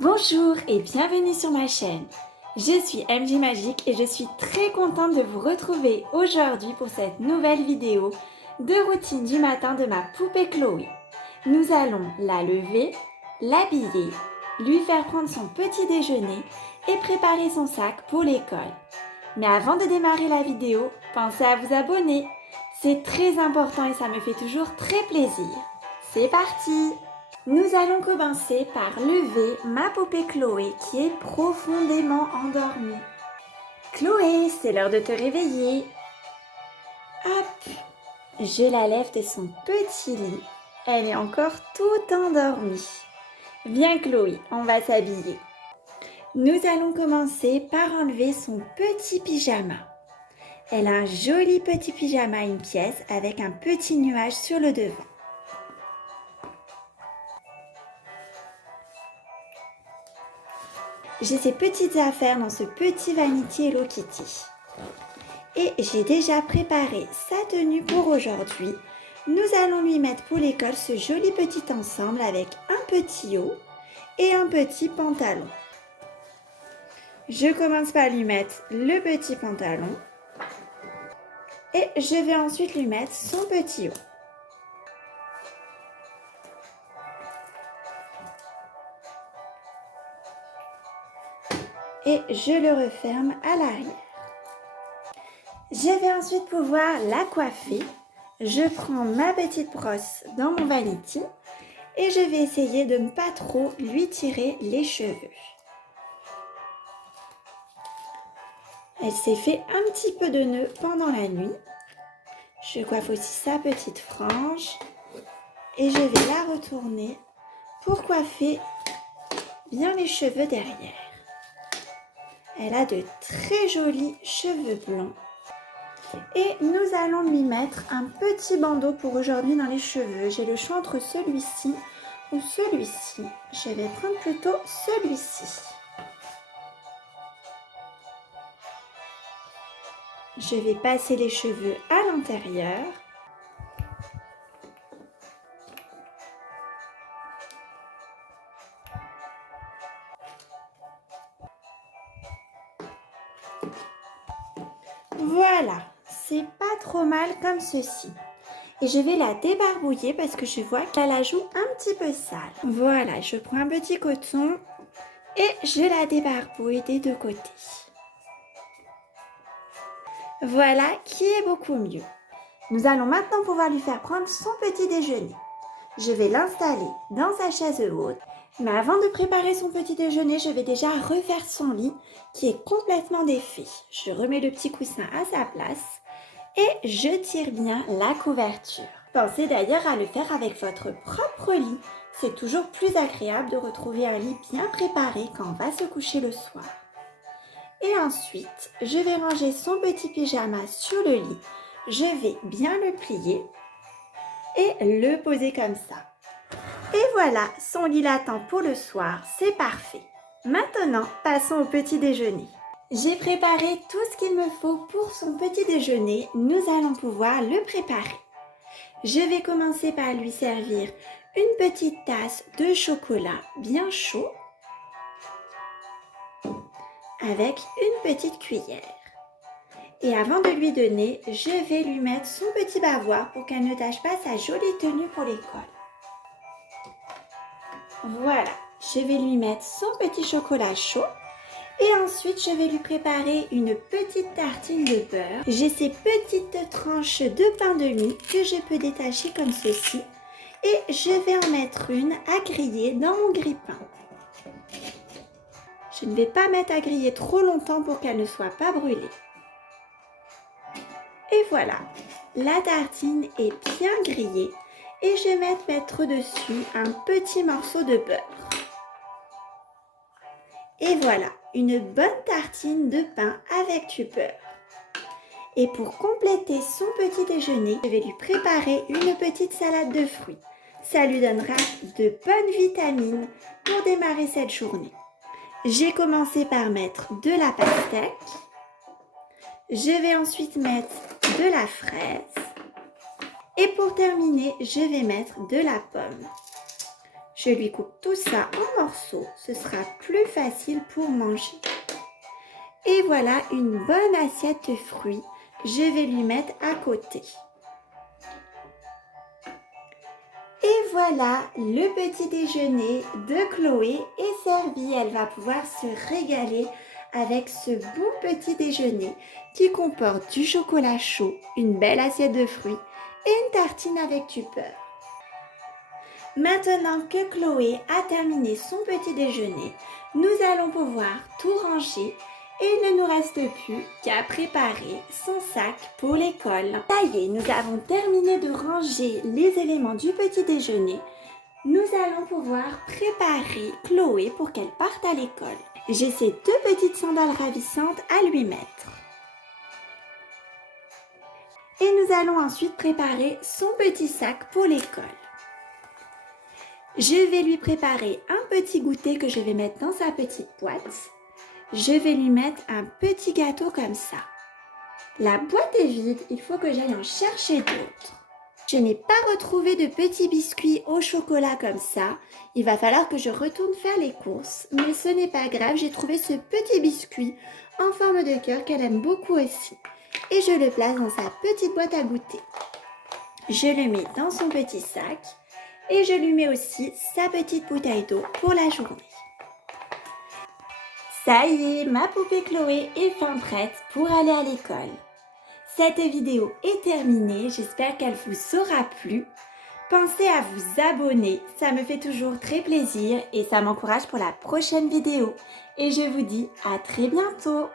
Bonjour et bienvenue sur ma chaîne. Je suis MJ Magique et je suis très contente de vous retrouver aujourd'hui pour cette nouvelle vidéo de routine du matin de ma poupée Chloé. Nous allons la lever, l'habiller, lui faire prendre son petit déjeuner et préparer son sac pour l'école. Mais avant de démarrer la vidéo, pensez à vous abonner. C'est très important et ça me fait toujours très plaisir. C'est parti! Nous allons commencer par lever ma poupée Chloé qui est profondément endormie. Chloé, c'est l'heure de te réveiller. Hop, je la lève de son petit lit. Elle est encore toute endormie. Viens Chloé, on va s'habiller. Nous allons commencer par enlever son petit pyjama. Elle a un joli petit pyjama, une pièce avec un petit nuage sur le devant. J'ai ces petites affaires dans ce petit vanity Hello Kitty. Et j'ai déjà préparé sa tenue pour aujourd'hui. Nous allons lui mettre pour l'école ce joli petit ensemble avec un petit haut et un petit pantalon. Je commence par lui mettre le petit pantalon et je vais ensuite lui mettre son petit haut. Et je le referme à l'arrière. Je vais ensuite pouvoir la coiffer. Je prends ma petite brosse dans mon vanity et je vais essayer de ne pas trop lui tirer les cheveux. Elle s'est fait un petit peu de nœud pendant la nuit. Je coiffe aussi sa petite frange et je vais la retourner pour coiffer bien les cheveux derrière. Elle a de très jolis cheveux blancs. Et nous allons lui mettre un petit bandeau pour aujourd'hui dans les cheveux. J'ai le choix entre celui-ci ou celui-ci. Je vais prendre plutôt celui-ci. Je vais passer les cheveux à l'intérieur. Voilà, c'est pas trop mal comme ceci. Et je vais la débarbouiller parce que je vois qu'elle a la joue un petit peu sale. Voilà, je prends un petit coton et je la débarbouille des deux côtés. Voilà qui est beaucoup mieux. Nous allons maintenant pouvoir lui faire prendre son petit déjeuner. Je vais l'installer dans sa chaise haute. Mais avant de préparer son petit déjeuner, je vais déjà refaire son lit qui est complètement défait. Je remets le petit coussin à sa place et je tire bien la couverture. Pensez d'ailleurs à le faire avec votre propre lit. C'est toujours plus agréable de retrouver un lit bien préparé quand on va se coucher le soir. Et ensuite, je vais ranger son petit pyjama sur le lit. Je vais bien le plier et le poser comme ça. Et voilà, son lit l'attend pour le soir, c'est parfait. Maintenant, passons au petit déjeuner. J'ai préparé tout ce qu'il me faut pour son petit déjeuner. Nous allons pouvoir le préparer. Je vais commencer par lui servir une petite tasse de chocolat bien chaud avec une petite cuillère. Et avant de lui donner, je vais lui mettre son petit bavoir pour qu'elle ne tâche pas sa jolie tenue pour l'école. Voilà, je vais lui mettre son petit chocolat chaud et ensuite je vais lui préparer une petite tartine de beurre. J'ai ces petites tranches de pain de mie que je peux détacher comme ceci et je vais en mettre une à griller dans mon grille-pain. Je ne vais pas mettre à griller trop longtemps pour qu'elle ne soit pas brûlée. Et voilà, la tartine est bien grillée et je vais mettre dessus un petit morceau de beurre. Et voilà, une bonne tartine de pain avec du beurre. Et pour compléter son petit déjeuner, je vais lui préparer une petite salade de fruits. Ça lui donnera de bonnes vitamines pour démarrer cette journée. J'ai commencé par mettre de la pastèque. Je vais ensuite mettre de la fraise. Et pour terminer, je vais mettre de la pomme. Je lui coupe tout ça en morceaux, ce sera plus facile pour manger. Et voilà une bonne assiette de fruits, je vais lui mettre à côté. Et voilà, le petit déjeuner de Chloé est servi. Elle va pouvoir se régaler avec ce bon petit déjeuner qui comporte du chocolat chaud, une belle assiette de fruits et une tartine avec du beurre. Maintenant que Chloé a terminé son petit déjeuner, nous allons pouvoir tout ranger et il ne nous reste plus qu'à préparer son sac pour l'école. Ça y est, nous avons terminé de ranger les éléments du petit déjeuner. Nous allons pouvoir préparer Chloé pour qu'elle parte à l'école. J'ai ces deux petites sandales ravissantes à lui mettre. Et nous allons ensuite préparer son petit sac pour l'école. Je vais lui préparer un petit goûter que je vais mettre dans sa petite boîte. Je vais lui mettre un petit gâteau comme ça. La boîte est vide, il faut que j'aille en chercher d'autres. Je n'ai pas retrouvé de petits biscuits au chocolat comme ça. Il va falloir que je retourne faire les courses, mais ce n'est pas grave, j'ai trouvé ce petit biscuit en forme de cœur qu'elle aime beaucoup aussi. Et je le place dans sa petite boîte à goûter. Je le mets dans son petit sac et je lui mets aussi sa petite bouteille d'eau pour la journée. Ça y est, ma poupée Chloé est fin prête pour aller à l'école. Cette vidéo est terminée, j'espère qu'elle vous aura plu. Pensez à vous abonner, ça me fait toujours très plaisir et ça m'encourage pour la prochaine vidéo. Et je vous dis à très bientôt.